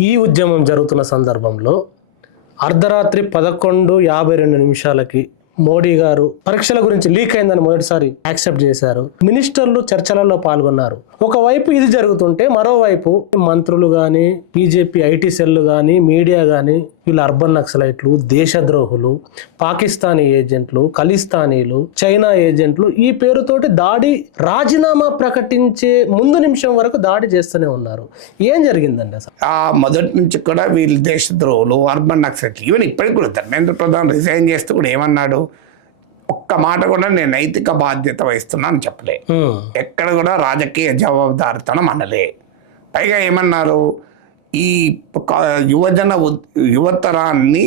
ఈ ఉద్యమం జరుగుతున్న సందర్భంలో అర్ధరాత్రి 11:52 మోడీ గారు పరీక్షల గురించి లీక్ అయిందని మొదటిసారి యాక్సెప్ట్ చేశారు. మినిస్టర్లు చర్చలలో పాల్గొన్నారు. ఒకవైపు ఇది జరుగుతుంటే మరోవైపు మంత్రులు కానీ, బీజేపీ ఐటీ సెల్లు కానీ, మీడియా కానీ వీళ్ళు అర్బన్ నక్సలైట్లు, దేశద్రోహులు, పాకిస్తానీ ఏజెంట్లు, ఖలిస్తానీలు, చైనా ఏజెంట్లు ఈ పేరుతోటి దాడి రాజీనామా ప్రకటించే ముందు నిమిషం వరకు దాడి చేస్తూనే ఉన్నారు. ఏం జరిగిందండి అసలు? మొదటి నుంచి కూడా వీళ్ళు దేశద్రోహులు, అర్బన్ నక్సలైట్లు, ఈవెన్ ఇప్పటికి కూడా ధర్మేంద్ర ప్రధాన్ రిజైన్ చేస్తూ కూడా ఏమన్నాడు, ఒక్క మాట కూడా నేను నైతిక బాధ్యత వహిస్తున్నాను చెప్పలే, ఎక్కడ కూడా రాజకీయ జవాబుదారితనం అనలే. పైగా ఏమన్నారు, ఈ యువతరాన్ని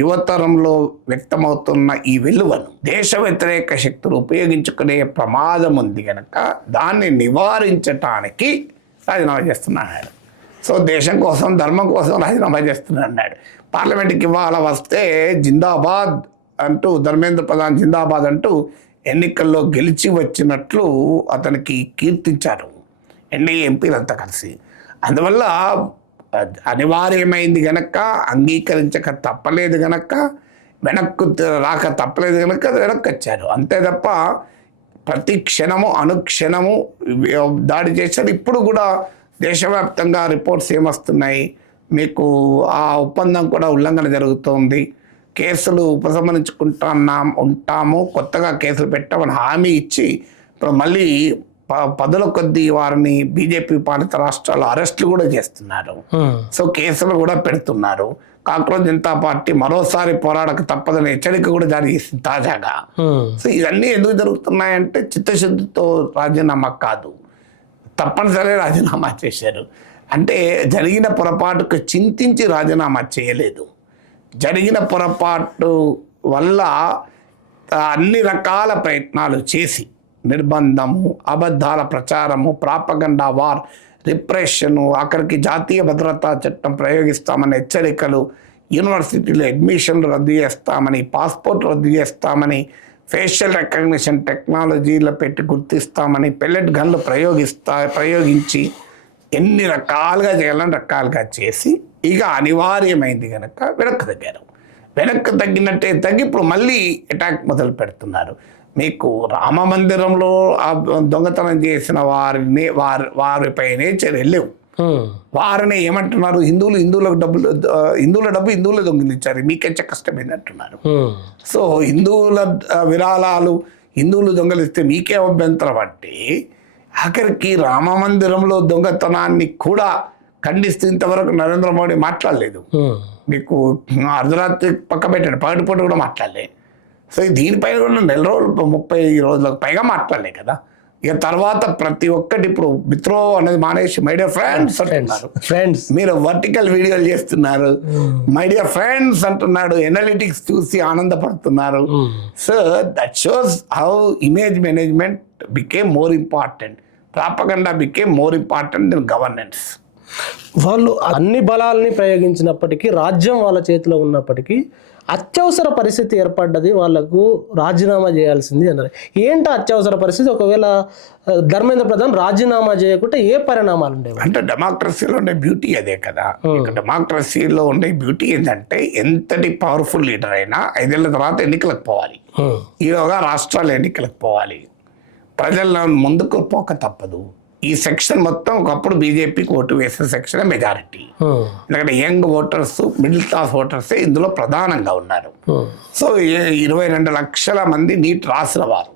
యువతరంలో వ్యక్తమవుతున్న ఈ వెలువను దేశ వ్యతిరేక శక్తులు ఉపయోగించుకునే ప్రమాదం ఉంది కనుక దాన్ని నివారించటానికి రాజీనామా చేస్తున్నాడు. సో దేశం కోసం, ధర్మం కోసం రాజీనామా చేస్తున్నాడు. పార్లమెంట్కి ఇవాళ వస్తే జిందాబాద్ అంటూ, ధర్మేంద్ర ప్రధాన్ జిందాబాద్ అంటూ ఎన్నికల్లో గెలిచి వచ్చినట్లు అతనికి కీర్తించారు ఎన్డీఏ ఎంపీలంతా కలిసి. అందువల్ల అనివార్యమైంది గనక, అంగీకరించక తప్పలేదు గనక, వెనక్కు రాక తప్పలేదు గనక వెనక్కి వచ్చారు. అంతే తప్ప ప్రతి క్షణము అనుక్షణము దాడి చేశారు. ఇప్పుడు కూడా దేశవ్యాప్తంగా రిపోర్ట్స్ ఏమొస్తున్నాయి, మీకు ఆ ఒప్పందం కూడా ఉల్లంఘన జరుగుతోంది, కేసులు ఉంటాము, కొత్తగా కేసులు పెట్టామని హామీ ఇచ్చి ఇప్పుడు మళ్ళీ పదుల కొద్దీ వారిని బీజేపీ పాలిత రాష్ట్రాలు అరెస్టులు కూడా చేస్తున్నారు. సో కేసులు కూడా పెడుతున్నారు. కాంగ్రెస్ జనతా పార్టీ మరోసారి పోరాడక తప్పదని హెచ్చరిక కూడా జారీ చేసింది తాజాగా. సో ఇవన్నీ ఎందుకు జరుగుతున్నాయంటే చిత్తశుద్ధితో రాజీనామా కాదు, తప్పనిసరి రాజీనామా చేశారు. అంటే జరిగిన పొరపాటుకు చింతించి రాజీనామా చేయలేదు. జరిగిన పొరపాటు వల్ల అన్ని రకాల ప్రయత్నాలు చేసి నిర్బంధము, అబద్ధాల ప్రచారము, ప్రాపగండా వార్, రిప్రెషను, అక్కడికి జాతీయ భద్రతా చట్టం ప్రయోగిస్తామని హెచ్చరికలు, యూనివర్సిటీలో అడ్మిషన్లు రద్దు చేస్తామని, పాస్పోర్ట్ రద్దు చేస్తామని, ఫేషియల్ రికగ్నిషన్ టెక్నాలజీలో పెట్టి గుర్తిస్తామని, పెల్లెట్ గన్లు ప్రయోగించి ఎన్ని రకాలుగా చేయాలని రకాలుగా చేసి ఇక అనివార్యమైంది కనుక వెనక్కి తగ్గారు. వెనక్కి తగ్గినట్టే తగ్గి ఇప్పుడు మళ్ళీ అటాక్ మొదలు పెడుతున్నారు. మీకు రామ మందిరంలో దొంగతనం చేసిన వారిపైనే చర్యలు లేవు. వారిని ఏమంటున్నారు, హిందువుల డబ్బు హిందువులే దొంగిలించారు, మీకెచ్చ కష్టమైందంటున్నారు. సో హిందువుల విరాళాలు హిందువులు దొంగలిస్తే మీకే అభ్యంతరం అంటే, ఆఖరికి రామ మందిరంలో దొంగతనాన్ని కూడా ఖండిస్తూ ఇంతవరకు నరేంద్ర మోడీ మాట్లాడలేదు. మీకు అర్ధరాత్రి పక్క పెట్టండి, పగటిపూట కూడా మాట్లాడలే. సో దీనిపైన కూడా 4 రోజులు 30 రోజులకు పైగా మాట్లాడలే కదా. ఇక తర్వాత ప్రతి ఒక్కటి ఇప్పుడు మిత్రో అనేది మానేసి మై డియర్ ఫ్రెండ్స్ అంటున్నారు. మీరు వర్టికల్ వీడియోలు చేస్తున్నారు, మై డియర్ ఫ్రెండ్స్ అంటున్నాడు, ఎనాలిటిక్స్ చూసి ఆనందపడుతున్నారు. So that shows how image management became more important, propaganda became more important then governance. వాళ్ళు అన్ని బలాల్ని ప్రయోగించినప్పటికీ, రాజ్యం వాళ్ళ చేతిలో ఉన్నప్పటికీ అత్యవసర పరిస్థితి ఏర్పడ్డది, వాళ్ళకు రాజీనామా చేయాల్సింది అన్నారు. ఏంటో అత్యవసర పరిస్థితి? ఒకవేళ ధర్మేంద్ర ప్రధాన్ రాజీనామా చేయకుంటే ఏ పరిణామాలు ఉండేవి? అంటే డెమోక్రసీలో ఉండే బ్యూటీ అదే కదా. డెమోక్రసీలో ఉండే బ్యూటీ ఏంటంటే, ఎంతటి పవర్ఫుల్ లీడర్ అయినా 5 ఏళ్ల తర్వాత ఎన్నికలకు పోవాలి, ఈలోగా రాష్ట్రాలు ఎన్నికలకు పోవాలి, ప్రజల ముందుకు పోక తప్పదు. ఈ సెక్షన్ మొత్తం ఒకప్పుడు బీజేపీకి ఓటు వేసే సెక్షన్ మెజారిటీ. ఎందుకంటే యంగ్ ఓటర్స్, మిడిల్ క్లాస్ ఓటర్సే ఇందులో ప్రధానంగా ఉన్నారు. సో 22 లక్షల మంది నీట్ రాసిన వారు,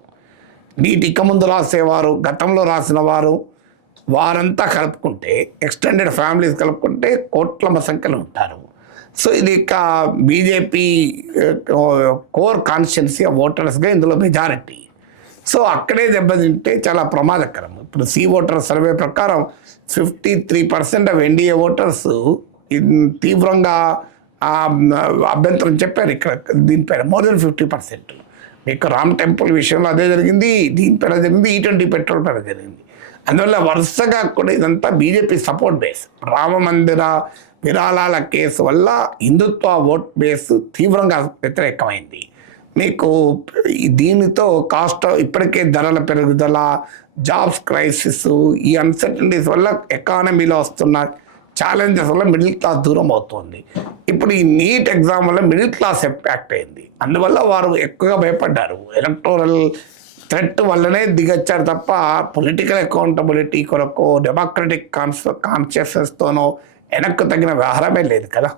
నీట్ ఇక ముందు రాసేవారు, గతంలో రాసిన వారు, వారంతా కలుపుకుంటే, ఎక్స్టెండెడ్ ఫ్యామిలీస్ కలుపుకుంటే కోట్ల సంఖ్యలో ఉంటారు. సో ఇది ఇక బీజేపీ కోర్ కాన్స్టిట్యున్సీ ఆఫ్ ఓటర్స్గా ఇందులో మెజారిటీ. సో అక్కడే దెబ్బతింటే చాలా ప్రమాదకరం. ఇప్పుడు ఓటర్ సర్వే ప్రకారం 53% ఆఫ్ ఎన్డీఏ ఓటర్స్ తీవ్రంగా అభ్యంతరం చెప్పారు ఇక్కడ దీనిపైన. More than 50%. మీకు రామ్ టెంపుల్ విషయంలో అదే జరిగింది, దీనిపైన జరిగింది, E20 పెట్రోల్ పైన జరిగింది. అందువల్ల వరుసగా కూడా ఇదంతా బీజేపీ సపోర్ట్ బేస్. రామ మందిర విరాళాల కేసు వల్ల హిందుత్వ ఓట్ బేస్ తీవ్రంగా వ్యతిరేకమైంది. మీకు దీనితో కాస్ట్, ఇప్పటికే ధరల పెరుగుదల, జాబ్స్ క్రైసిస్, ఈ అన్సర్టనిటీస్ వల్ల ఎకానమీలో వస్తున్న ఛాలెంజెస్ వల్ల మిడిల్ క్లాస్ దూరం అవుతుంది. ఇప్పుడు ఈ నీట్ ఎగ్జామ్ వల్ల మిడిల్ క్లాస్ ఇంపాక్ట్ అయింది. అందువల్ల వారు ఎక్కువగా భయపడ్డారు. ఎలక్టోరల్ థ్రెట్ వల్లనే దిగొచ్చారు తప్ప పొలిటికల్ అకౌంటబిలిటీ కొరకు డెమోక్రటిక్ కాన్షియస్నెస్తోనో వెనక్కు తగిన వ్యవహారమే లేదు కదా.